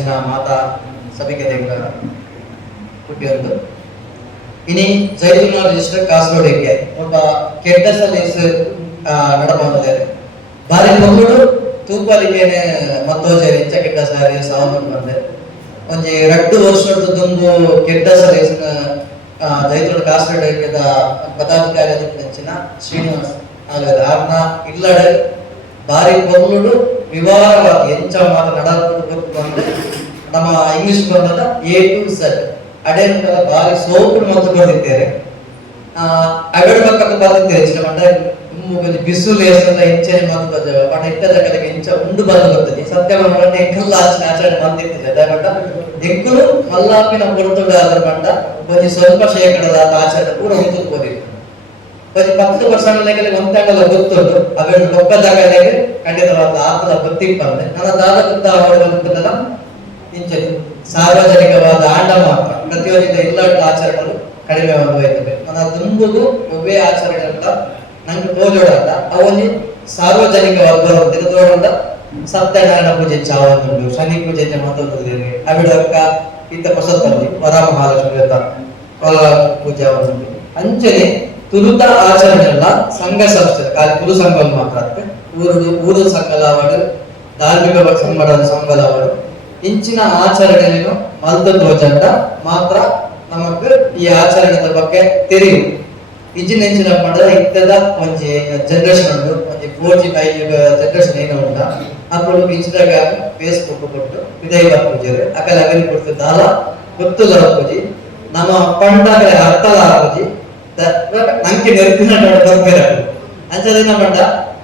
ಅಂಚಿನ ಮಾತಾ ಸಭೆಗೆ ಕುಟ್ಟಿಯೊಂದು ಇನಿ ಜೈತುನ ರಿಜಿಸ್ಟರ್ ಕಾಸರಗೋಡಿಗೆ ಒಬ್ಬ ಕೆಟ್ಟ ಸಲೀಸ್ ನಡಬಂದಿದೆ ಬಾರಿ ಮಗಳು ತೂಪಾಲಿಗೆನೆ ಮತ್ತೋಜೆ ಇಂಚ ಕೆಟ್ಟ ಸಾರಿ ಸಾವನ್ನ ಬಂದೆ ಒಂಜಿ 2 ವರ್ಷದ ದುಂಬು ಕೆಟ್ಟ ಸಲೀಸ್ ಜೈತುನ ಕಾಸರಗೋಡಿಗೆ ಪದಾಧಿಕಾರಿ ಅಂಚಿನ ಶ್ರೀನಿವಾಸ್ ಆಗದ ಆರ್ನ ಇಲ್ಲಡೆ ಬಾರಿ ಮಗಳು ವಿವರವಾಗಿ ಎಂಚ ಮಾತು ನಡಾಕೊಂಡು ಬಂದ್ರೆ ನಮ್ಮ ಇಂಗ್ಲಿಷ್ ಬಂದದ A to Z ಅಡೆ ಬಾರಿ ಸೋಪು ಮಾತು ಬಂದಿದ್ದೇವೆ ಅಗಡ ಪಕ್ಕಕ್ಕೆ ಬಂದಿದ್ದೇವೆ ಚಿನ್ನ ಮಂಡ ಬಿಸಿಲು ಎಷ್ಟಂತ ಇಂಚನೆ ಮಾತು ಬಂದೇವೆ ಬಟ್ ಇಟ್ಟದ ಕಡೆಗೆ ಇಂಚ ಉಂಡು ಬಂದು ಬರ್ತದೆ ಸತ್ಯ ಬಂದ ಎಂಕಲ್ಲ ಆಚರಣೆ ಬಂದಿರ್ತಿಲ್ಲ ದಯಮಟ್ಟ ಎಂಕುಲು ಮಲ್ಲಾಪಿನ ಕೊಡ್ತುಂಡ ಅದರ ಮಂಡ ಕೊಂಚ ಸ್ವಲ್ಪ ಶೇಕಡದ ಆಚರಣೆ ಪೂರ ಹೊಂದಿರ್ಬೋದಿತ್ತು ಕೊಂಚ 10% ಒಂದಂಗಲ ಗೊತ್ತುಂಟು ಅವೆರಡು ಒಪ್ಪದಾಗಲೆಗೆ ಖಂಡಿತವಾದ ಆತದ ಗೊತ್ತಿಪ್ಪಂದೆ ನನ್ನ ದಾದ ಗೊತ್ತ ಅವರ ಇಂಚನೆ ಸಾರ್ವಜನಿಕವಾದ ಆಂಡ ಮಾತ್ರ ಪ್ರತಿಯೊಂದಿನ ಇಲ್ಲಾಟ ಆಚರಣೆಗಳು ಕಡಿಮೆ ಅನುಭವಿಸುತ್ತವೆ ನನ್ನ ದುಂಬುಗೂ ಒಬ್ಬೇ ಆಚರಣೆಗಳ ನಂಗೆ ತೋಜೋಡಾಟ ಅವನಿ ಸಾರ್ವಜನಿಕವಾದ ಬರುವಂತೆ ತೋಡೋಡ ಸತ್ಯನಾರಾಯಣ ಪೂಜೆ ಚಾವನ್ನುಂಡು ಶನಿ ಪೂಜೆ ಮತ್ತೊಂದಿದ್ದೇವೆ ಅವಿಡಕ್ಕ ಇತ್ತ ಹೊಸತಲ್ಲಿ ವರಮಹಾಲಕ್ಷ್ಮಿ ಪೂಜೆ ಅವನುಂಡು ಅಂಚನೆ ತುರುತ ಆಚರಣೆಲ್ಲ ಸಂಘ ಸಂಸ್ಥೆ ಕಾಲಿ ತುರು ಸಂಘ ಮಾತ್ರ ಊರು ಸಂಘಲವಾಡು ಧಾರ್ಮಿಕ ಸಂಘಟದ ಸಂಘಲವಾಡು ಇಂಚಿನ ಆಚರಣೆಯನ್ನು ಮಲ್ತ ತೋಜಂಡ ಮಾತ್ರ ನಮಕ್ ಈ ಆಚರಣೆದ ಬಗ್ಗೆ ತೆರಿವು ಇಂಚಿನ ಇಂಚಿನ ಮಾಡಿದ್ರೆ ಇತ್ತದ ಒಂಜಿ ಜನರೇಷನ್ ಉಂಟು ಒಂಜಿ 4G 5G ಜನರೇಷನ್ ಏನೋ ಉಂಟ ಅప్పుడు ಇನ್ಸ್ಟಾಗ್ರಾಮ್ ಫೇಸ್ಬುಕ್ ಕೊಟ್ಟು ವಿದಯ ಪೂಜೆ ಅಕಲ ಅಗಲಿ ಕೊಡ್ತು ದಾಲ ಗೊತ್ತುಲ ಪೂಜೆ ನಮ್ಮ ಪಂಡಗಳ ಅರ್ಥಲ ಪೂಜೆ ನಂಗೆ ನೆರಪಿನ ಬರ್ಬೇರ ಅಂಚದಿನ ಮಂಡ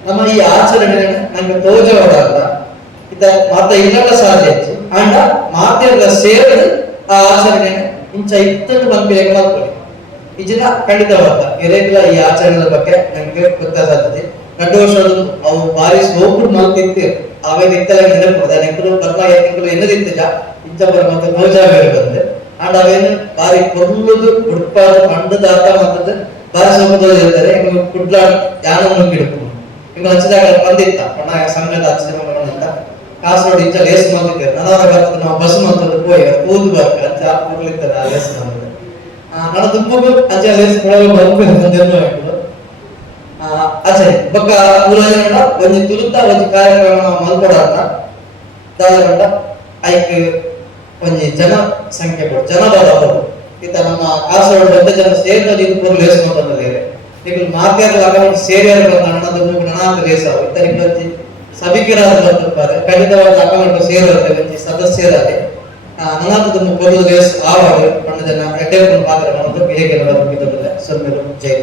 ನಮ್ಮ ಈ ಆಚರಣೆ ನಂಗೆ ತೋಜವಾದ ಇತ್ತ ಮಾತ ಇಲ್ಲದ ಸಾಧ್ಯ ಅಂಡ ಮಾತೆಲ್ಲ ಸೇರಿದ ಆ ಆಚರಣೆ ಇಂಚ ಇತ್ತಂದು ಬಂದ್ಬೇಕು ಮಾಡ್ಕೊಳ್ಳಿ ಈಜಿನ ಖಂಡಿತವಾದ ಎರೆಗಳ ಈ ಆಚರಣೆಗಳ ಬಗ್ಗೆ ನನಗೆ ಗೊತ್ತಾಗ್ತದೆ 2 ವರ್ಷದ ಅವು ಬಾರಿ ಸೋಪು ಮಾಡ್ತಿರ್ತೀವಿ ಅವೇನು ಇತ್ತಲ್ಲ ನೆನಪುದ ನೆನಪು ಬರ್ಲ ಎಂಕಲು ಎನ್ನದಿತ್ತಜ ಇಂಚ ಬರುವಂತ ನೋಜಾವೇರು ಬಂದೆ ಅಂಡ ಅವೇನು ಬಾರಿ ಕೊಲ್ಲುದು ಉಡ್ಪಾದ ಮಂಡದಾತ ಮತ್ತದ ಬಾರಿ ಸೋಪು ಹೇಳ್ತಾರೆ ಇನ್ನು ಕುಡ್ಲ ಯಾನವನ್ನು ಕಿಡುಕು ಇನ್ನು ಹಚ್ಚಿದಾಗ ಬಂದಿತ್ತ ಪಣ ಸಂಘದ ಹಚ್ಚಿದ ಬಂದಿತ್ತ ಕಾಸರಗೋಡು ಇಂಚ ಲೇಸ್ ಮಾಡ್ತಿದ್ದೇವೆ ನನವರ ಬರ್ತದೆ ನಾವು ಬಸ್ ಮಾಡ್ತದ್ದು ಹೋಗಿ ಕೂದು ಬರ್ಕ ಅಂಚ ಕೂರ್ಲಿರ್ತದೆ ಆ ಲೇಸ್ ಮಾಡ್ತದೆ ನನ್ನ ತುಂಬಗೂ ಅಂಚ ಲೇಸ್ ಕೊಡಲು ಬಂದು ಆಚೆ ಬೊಕ್ಕ ಊರಲ್ಲ ಒಂಜಿ ತುರುತ ಒಂಜಿ ಕಾರ್ಯಕ್ರಮ ಮಲ್ಕೊಡಾಟ ದಾದರಂಡ ಐಕ್ ಒಂಜಿ ಜನ ಸಂಖ್ಯೆ ಕೊಡು ಜನಬಲ ಅವರು ಇತ್ತ ನಮ್ಮ ಕಾಸರಗೋಡು ದೊಡ್ಡ ಜನ ಸೇರಿದ ಇದು ಪೂರ ಲೇಸ್ ಮಾಡ್ತದೆ ಈಗ ಮಾರ್ಗದ ಅಕೌಂಟ್ ಸೇರಿಯರ ನನ್ನದು ನನಾಂತ ಲೇಸ್ ಅವು ಇತ್ತ ನಿಮ್ಮಲ್ಲಿ ಸಭಿಕರಾದ ಬರ್ತಾರೆ ಖಂಡಿತವಾದ ಅಕೌಂಟ್ ಸೇರಿರುತ್ತೆ ಸದಸ್ಯರಾದೆ ನನಾಂತದ ಪೂರ್ವ ಲೇಸ್ ಆವಾಗ ಪಂಡ ಜನ ಎಡ್ಡೆ ಪಾತ್ರ ಹೇಗೆ ಸ್ವಲ್ಪ ಜೈ